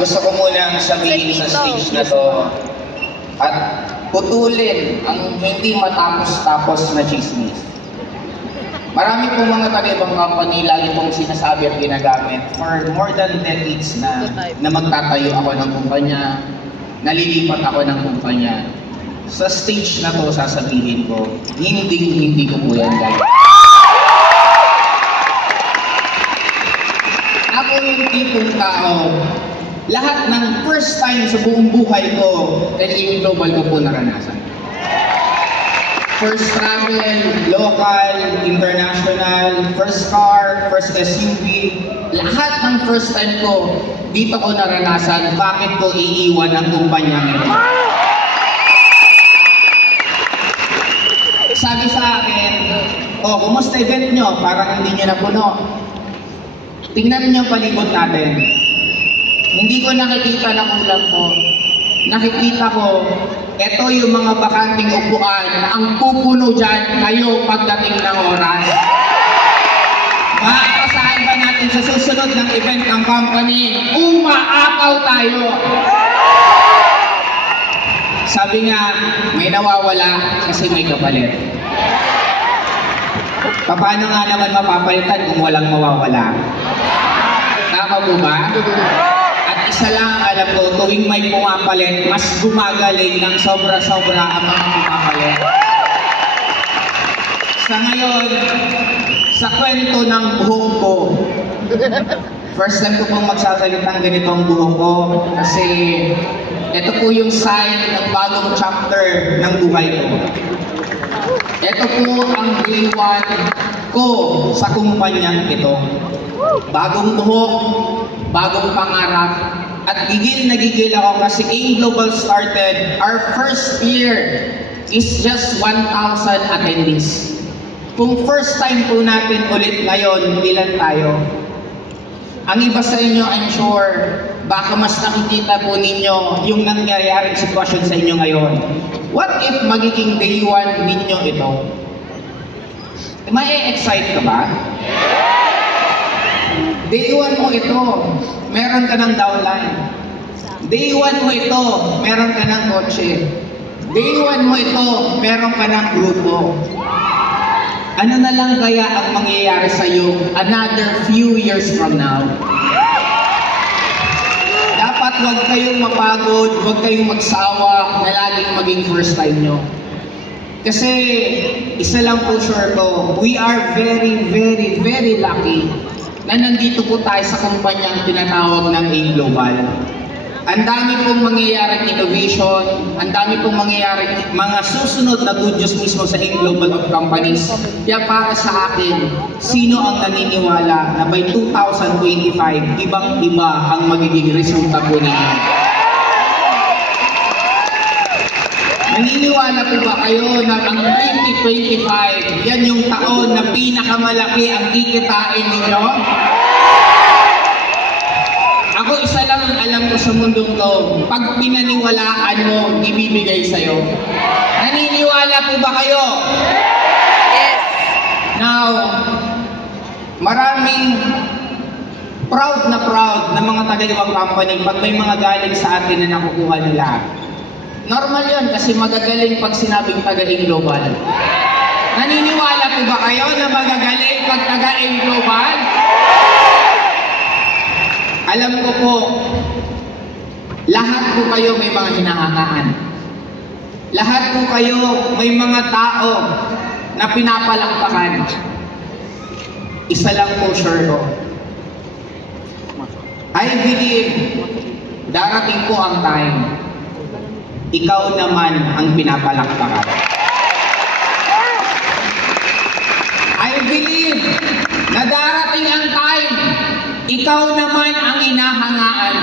gusto ko munang sabihin sa stage na to at putulin ang hindi matapos-tapos na chismis. Marami pong mga taga-ibang company lagi pong sinasabi at ginagamit for more than decades na magtatayo ako ng kumpanya, nalilipat ako ng kumpanya. Sa stage na to, sasabihin ko, hindi ko po yan gagawin. Ako yung tipong tao, lahat ng first time sa buong buhay ko, LA Global ko po naranasan. First travel, local, international, first car, first SUV, lahat ng first time ko, dito ko naranasan, bakit ko iiwan ang kumpanya nito. Sabi sa akin, kumusta event nyo? Parang hindi nyo napuno. Tingnan nyo palibot natin. Hindi ko nakikita na kulang to. Nakikita ko, ito yung mga bakanting upuan na ang pupuno dyan kayo pagdating ng oras. Maasahan ba natin sa susunod ng event ng company, umaakaw tayo? Sabi nga, may nawawala kasi may kapalit. Paano nga naman mapapalitan kung walang mawawala? Tama po ba? At isa lang alam ko, tuwing may pumapalit, mas gumagaling ng sobra-sobra ang mga pumapalit. Sa ngayon, sa kwento ng buhok ko, first time ko pong magsasalitang ganitong buhok ko kasi ito po yung sign ng bagong chapter ng buhay ko. Ito po ang day 1 ko sa kumpanyang ito. Bagong buhok, bagong pangarap, at gigil na gigil ako kasi AIM Global started, our first year is just 1,000 attendees. Kung first time po natin ulit ngayon, ilan tayo? Ang iba sa inyo, I'm sure, baka mas nakikita po ninyo yung nangyayaring sitwasyon sa inyo ngayon. What if magiging day 1 ninyo ito? May-excite ka ba? Day 1 mo ito, meron ka ng downline. Day 1 mo ito, meron ka ng kotse. Day 1 mo ito, meron ka ng grupo. Ano na lang kaya ang mangyayari sa iyo another few years from now? Dapat huwag kayong mapagod, huwag kayong magsawa na laging maging first time nyo. Kasi isa lang po sure ko, we are very, very, very lucky na nandito po tayo sa kumpanyang tinatawag ng AIM Global. Ang dami pong mangyayaring innovation, ang dami pong mangyayaring mga susunod na good news mismo sa AIM Global of Companies. Kaya para sa akin, sino ang naniniwala na by 2025, ibang-iba ang magiging resulta po ninyo? Naniniwala po ba kayo na ang 2025, yan yung taon na pinakamalaki ang kikitain ninyo? Ako isa lang ang alam ko sa mundong to, pag pinaniwalaan mo, ibibigay sa'yo. Naniniwala po ba kayo? Yes! Now, maraming proud na mga taga-ibang company pag may mga galing sa atin na nakukuha nila. Normal yun kasi magagaling pag sinabing taga-AIM Global. Naniniwala po ba kayo na magagaling pag taga-AIM Global? Alam ko po, lahat po kayo may mga hinahangaan. Lahat po kayo may mga tao na pinapalakpakan. Isa lang po sure ko. I believe darating po ang time, ikaw naman ang pinapalakpakan. I believe na darating ang time, ikaw naman ang inahangaan.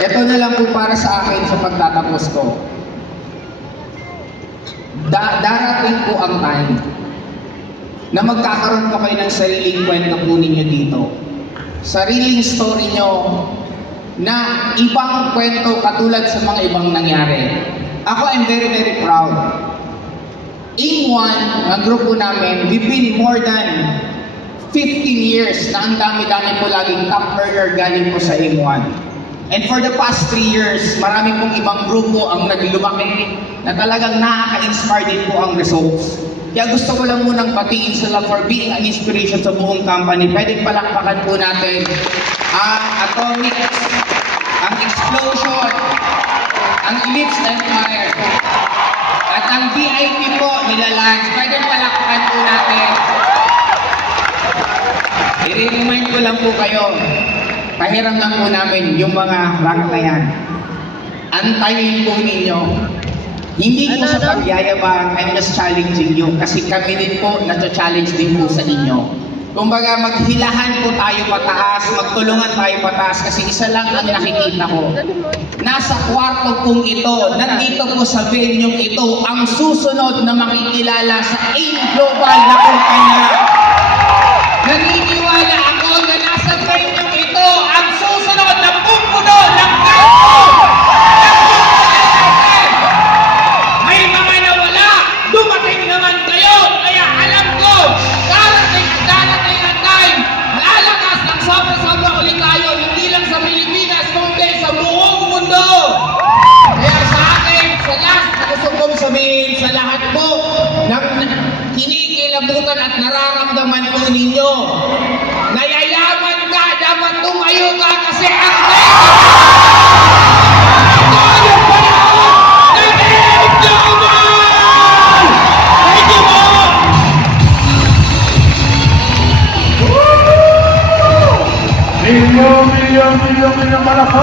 Ito na lang po para sa akin sa pagtatapos ko. Darating po ang time na magkakaroon pa kayo ng sariling kwento po ninyo dito. Sariling story nyo na ibang kwento katulad sa mga ibang nangyari. Ako, I'm very, very proud. AIM 1, ang grupo namin, we've been more than 15 years na ang dami-dami po laging top earner galing po sa M1. And for the past 3 years, marami pong ibang grupo ang naglumaki na talagang nakaka-inspire din po ang results. Kaya gusto ko lang munang batiin sila for being an inspiration sa buong company. Pwedeng palakpakan po natin ang Atomics, ang Explosion, ang Ellipse Empire, at ang VIP po nila Lance. Pwedeng palakpakan po natin. I-remind ko lang po kayo, pahiram lang po namin yung mga rank na yan. Antayin po ninyo. Hindi po sa pagyayabang, I'm just challenging you kasi kami din po na-challenge din po sa inyo. Kumbaga maghilahan po tayo pataas, magtulungan tayo pataas kasi isa lang ang nakikita ko. Nasa kwarto pong ito, nandito po sa venue ito, ang susunod na makikilala sa AIM Global na kumpanya. Naniniwala ako na nasa venue ito, ang susunod na pumpuno ng kampo. May mga nawala, dumating naman kayo, kaya alam ko, darating ang time, lalakas ng sobra-sobra ulit tayo, hindi lang sa Pilipinas, kundi sa buong mundo. Kaya sa akin, sa last, gusto kong sabihin sa lahat po ng kinikilabutan at nararamdaman po ninyo, nayayaman ka, dapat tumayo ka kasi